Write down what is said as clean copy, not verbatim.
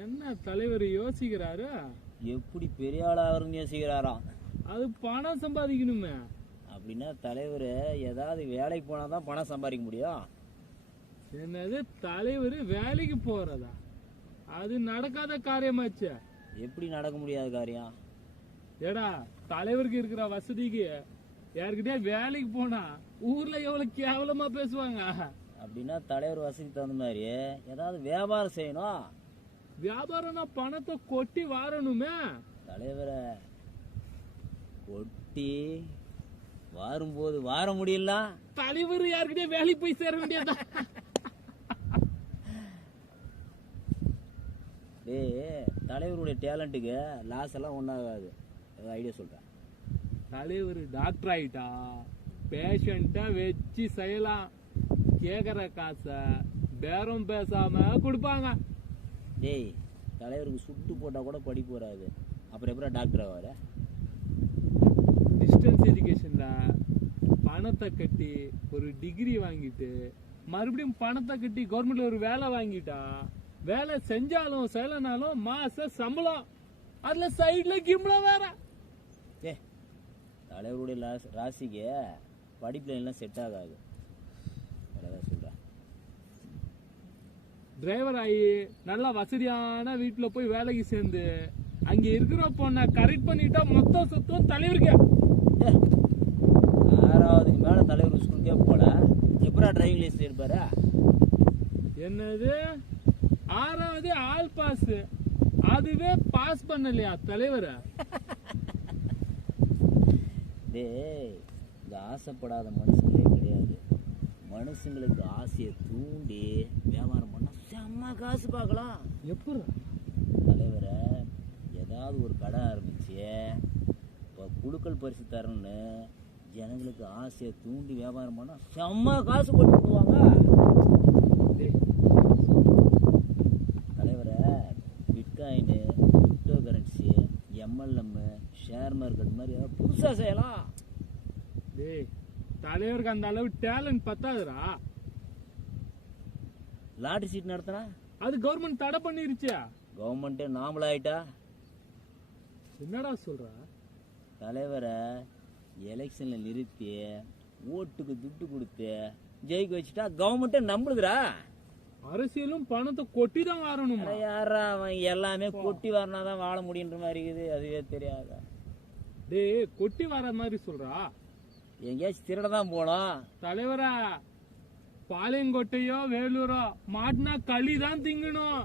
என்ன தலைவர் யோசிக்கிறாரு? எப்படி பெரிய ஆளாகிறன்னு யோசிக்கிறாராம். அது பணம் சம்பாதிக்கணுமே. அப்படின்னா தலைவர் ஏதாவது வேலைக்கு போனாதான் பணம் சம்பாதிக்க முடியும். என்னது தலைவர் வேலைக்கு போறதா? அது நடக்காத காரியமாச்சு. எப்படி நடக்க முடியாத காரியம்? ஏடா தலைவருக்கு இருக்கிற வசதிக்கு யாருக்கிட்டே வேலைக்கு போனா ஊர்ல எவ்வளவு கேவலமா பேசுவாங்க. அப்படின்னா தலைவர் வசதிக்கு தகுந்த மாதிரி ஏதாவது வியாபாரம் செய்யணும். வியாபாரம்னா பணத்தை கொட்டி வாரணுமே. தலைவரை கொட்டி வாரும்போது வார முடியல. தலைவர் யாருக்கிட்டே வேலைக்கு போய் சேர வேண்டியதா? தலைவருடைய டேலண்ட்டுக்கு லாஸ் எல்லாம் ஒன்றாகாது. ஐடியா சொல்றேன். தலைவர் டாக்டர் ஆயிட்டா பேஷண்ட்டை வச்சு செய்யலாம். கேட்குற காசை பேரம் பேசாம கொடுப்பாங்க. டேய் தலைவருக்கு சுட்டு போட்டால் கூட படிப்பு வராது, அப்புறம் எப்பறம் டாக்டர் ஆவார்? டிஸ்டன்ஸ் எஜுகேஷன்ல பணத்தை கட்டி ஒரு டிகிரி வாங்கிட்டு மறுபடியும் பணத்தை கட்டி கவர்மெண்ட்ல ஒரு வேலை வாங்கிட்டா வேலை செஞ்சாலும் செய்யலனாலும் மாச சம்பளம், அதுல சைட்ல கிம்பளம் வேற. தலைவருடைய ராசிக்கு படிப்புல எல்லாம் செட் ஆகாது. சொல்றேன். டிரைவர் ஆகி நல்லா வசதியான வீட்டுல போய் வேலைக்கு சேர்ந்து அங்க இருக்கிற பொண்ணை கரெக்ட் பண்ணிட்டா மொத்த சொத்தும் தலைவருக்கு. 6வது மேல தலைவர் ஸ்கூலுக்கே போல எப்பரா டிரைவிங் லைசன்ஸ் எடுப்பாரு? என்னது 6வது ஆல் பாஸ், அதுவே பாஸ் பண்ணலையா தலைவர? டேய் இந்த ஆசைப்படாத மனுஷங்களே கிடையாது. மனுஷங்களுக்கு ஆசையை தூண்டி வியாபாரம் பண்ணா செம்ம காசு பார்க்கலாம். எப்படி தலைவரை ஏதாவது ஒரு கடை ஆரம்பிச்சு இப்போ குழுக்கள் பரிசு தரணும்னு ஜனங்களுக்கு ஆசையை தூண்டி வியாபாரம் பண்ணா செம்ம காசு போட்டு விடுவாங்க. தலைவரை bitcoin, crypto currency, MLM, share market மாதிரி ஏதாவது புதுசாக செய்யலாம். டேய் தலைவருக்கு அந்த அளவு டேலண்ட் பத்தாதுடா. லாட்டரி சீட் நடத்தினா அது கவர்மெண்ட் தடை பண்ணிருச்சா? கவர்மெண்ட்டே நாமளா ஆயிட்டா? என்னடா சொல்ற? தலைவரை எலெக்ஷன்ல நிறுத்தி ஓட்டுக்கு துட்டு கொடுத்து ஜெயிக்க வச்சுட்டா கவர்மெண்ட்டே நம்புதுடா. அரசியலும் பணத்தை கொட்டி தான் வரணும். யாரா அவன் எல்லாமே கொட்டி வரனாதான் வாழ முடியுன்ற மாதிரி இருக்குது. அதுவே தெரியாதா? டேய் கொட்டி வர மாதிரி சொல்றா? எங்கேயாச்சும் திருட தான் போனோம். தலைவரா பாளையங்கோட்டையோ வேலூரோ மாட்டினா களி தான் திங்கணும்.